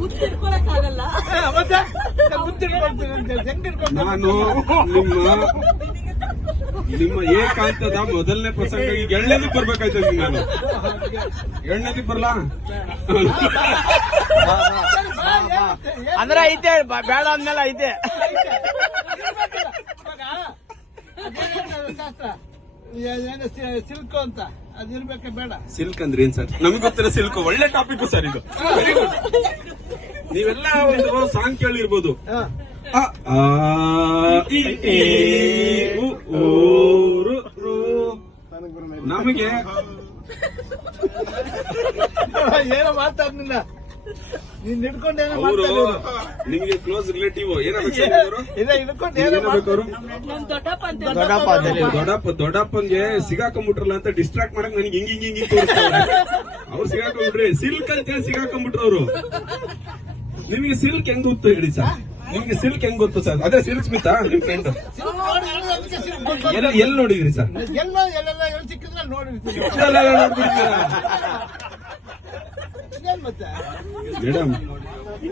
ಮುತ್ತಿಡ್ಕೊಳಕ್ಕಾಗಲ್ಲ. ನಾನು ನಿಮ್ಮ ಏಕಾಂತದ ಮೊದಲನೇ ಪ್ರಸಂಗ ಈಗ ಎಣ್ಣೆದಕ್ಕೆ ಬರ್ಬೇಕಾಯ್ತದ. ನಾನು ಎಣ್ಣೆದಕ್ಕೆ ಬರ್ಲಾ ಅಂದ್ರೆ ಐತೆ, ಬೇಡ ಅಂದ್ಮೇಲೆ ಐತೆ. ಸಿಲ್ಕ್ ಅಂತ ಅದಿರ್ಬೇಕ ಬೇಡ. ಸಿಲ್ಕ್ ಅಂದ್ರೆ ಏನ್ ಸರ್? ನಮ್ಗೆ ಗೊತ್ತಿರೋ ಸಿಲ್ಕ್ ಒಳ್ಳೆ ಟಾಪಿಕ್ ಸರ್ ಇದು. ನೀವೆಲ್ಲ ಒಂದು ಸಾಂಗ್ ಕೇಳಿರ್ಬೋದು. ನಮಗೆ ಏನೋ ಮಾತಾಡ್ಲಿಲ್ಲ, ನೀನ್ ಹಿಡ್ಕೊಂಡೇನೋ ಅವರು ನಿಮಗೆ ಕ್ಲೋಸ್ ರಿಲೇಟಿವ್. ದೊಡ್ಡಪ್ಪನ್ಗೆ ಸಿಗಾಕೊಂಡ್ಬಿಟ್ರಲ್ಲ ಅಂತ ಡಿಸ್ಟ್ರಾಕ್ಟ್ ಮಾಡಕ್ ನನಗೆ ಹಿಂಗ್ ತೋರಿಸ್ತಾರೆ. ಅವ್ರು ಸಿಗಾಕೊಂಡ್ಬಿಟ್ರಿ, ಸಿಲ್ಕ್ ಅಂತ ಹೇಳಿ ಸಿಗಾಕೊಂಡ್ಬಿಟ್ರು ಅವರು. ನಿಮಗೆ ಸಿಲ್ಕ್ ಹೆಂಗ್ ಗೊತ್ತು ಹೇಳಿ ಸರ್? ನಿಮ್ಗೆ ಸಿಲ್ಕ್ ಹೆಂಗ್ ಗೊತ್ತು ಸರ್? ಅದೇ ಸಿಲ್ಕ್ ಸ್ಮಿತಾ ನಿಮ್ ಫ್ರೆಂಡ್ ಎಲ್ಲಿ ನೋಡಿದ್ರಿ ಸರ್? ಎಲ್ಲೋ ಎಲ್ಲೆಲ್ಲ ಎಲ್ಲಿ ಸಿಕ್ಕಿದ್ರೆ ನೋಡಿರ್ತೀನಿ ಮೇಡಮ್.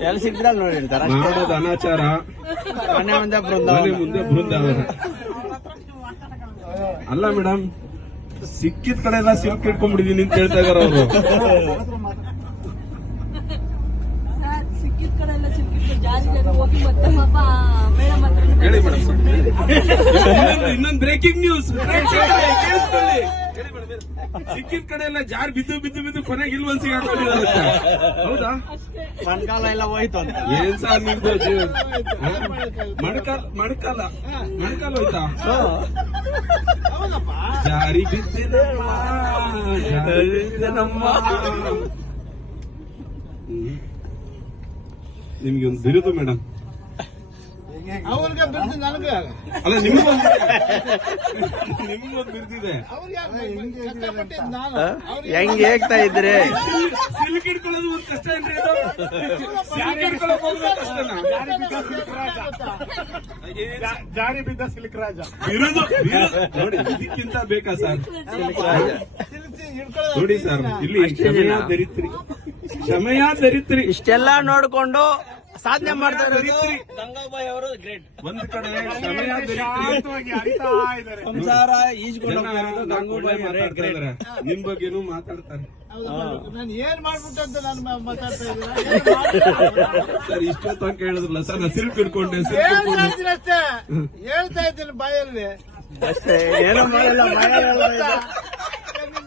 ಎಲ್ಲಿ ಸಿಕ್ಕಿದ್ರೆ ನೋಡಿರ್ತಾರ. ಮಾಡೋದು ಅನಾಚಾರ, ಮನೆ ಮುಂದೆ ಬೃಂದಾವನ ಅಲ್ಲ ಮೇಡಮ್. ಸಿಕ್ಕಿದ ಕಡೆ ಎಲ್ಲ ಸಿಲ್ಕ್ ಇಟ್ಕೊಂಡ್ಬಿಟ್ಟಿದೀನಿ ಅಂತ ಹೇಳ್ತಾ ಇದಾರ ಅವರು. ಸಿಕ್ಕಿದ ಕಡೆ ಎಲ್ಲ ಸಿಕ್ಕಿದ್ದು ಜಾರಿಗೆ ಹೋಗಿ ಮತ್ತೆ ಪಾಪ ಮೇಡಮ್ ಹತ್ರ ಹೇಳಿ ಮೇಡಮ್. ಇನ್ನೊಂದು ಬ್ರೇಕಿಂಗ್ ನ್ಯೂಸ್. ಸಿಕ್ಕಿದ ಕಡೆ ಎಲ್ಲ ಜಾರ್ ಬಿದ್ದು ಕೊನೆಗೆ ಇಲ್ವೊಂದು ಸಿಗಾಕೊಂಡಿದ್ದಾರೆ. ಹೌದಾ? ಮಣ್ಕಾಲ ಎಲ್ಲ ಹೋಯ್ತು ಅಂತ. ಏನ್ ಸರ್ ನಿಮ್ದು ಮಣಕಾಲ ಹೋಯ್ತಾ? ಜಾರಿ ಬಿದ್ದಿದ್ದಮ್ಮ. ನಿಮ್ಗೆ ಒಂದು ಬಿರುದು ಮೇಡಮ್. ಅವ್ರಿಗೆ ಬಿರ್ದು ನನಗೆ ಅಲ್ಲ, ನಿಮ್ಗೊಂದು ಬಿರುದಿದೆ. ಹೆಂಗ್ ಹೇಗ್ತಾ ಇದ್ರಿ? ಸಿಲ್ಕ್ ಹಿಡ್ಕೊಳ್ಳೋದು ಒಂದು ಕಷ್ಟ ಏನ್ರಿ ಇದು? ಸಿಲ್ಕ್ ಹಿಡ್ಕೊಳ್ಳೋಕೆ ಹೋಗೋದು ಕಷ್ಟನಾ? ಜಾರಿ ಬಿದ್ದ ಸಿಲ್ಕ್ ರಾಜ ಬಿರುದು ನೋಡಿ. ಇದಕ್ಕಿಂತ ಬೇಕಾ ಸರ್? ನೋಡಿ ಸರ್, ಇಲ್ಲಿ ಕ್ಷಮೆಯ ದರಿತ್ರಿ ಇಷ್ಟೆಲ್ಲ ನೋಡ್ಕೊಂಡು ಸಾಧನೆ ಮಾಡ್ತಾ ಇರೋದು ಗಂಗಾಬಾಯಿ ಅವರು ಗ್ರೇಟ್. ಒಂದ್ ಕಡೆ ಕ್ಷಮೆಯ ದರಿತ್ರಿ ಸಂಸಾರ ಈಜ್ಕೊಂಡು ಗಂಗೂಬಾಯಿ ಮಾತಾಡ್ತಾ ಇದಾರೆ, ನಿಮ್ ಬಗ್ಗೆನೂ ಮಾತಾಡ್ತಾರೆ. ನಾನು ಏನ್ ಮಾಡ್ಬಿಟ್ಟು ಅಂತ ನಾನು ಮಾತಾಡ್ತಾ ಇದ್ದೀನಿ. ಸರ್ ಇಷ್ಟೊತ್ತು ಅಂತ ಹೇಳಿದ್ರಲ್ಲ ಸರ್, ನಾ ಸಿಲ್ಕ್ ಹಿಡ್ಕೊಂಡೆ ಅಷ್ಟೇ ಹೇಳ್ತಾ ಇದ್ದೀನಿ ಬಾಯಲ್ಲಿ. ಅಷ್ಟೇ, ಏನೋ ಮಾಡಿಲ್ಲ.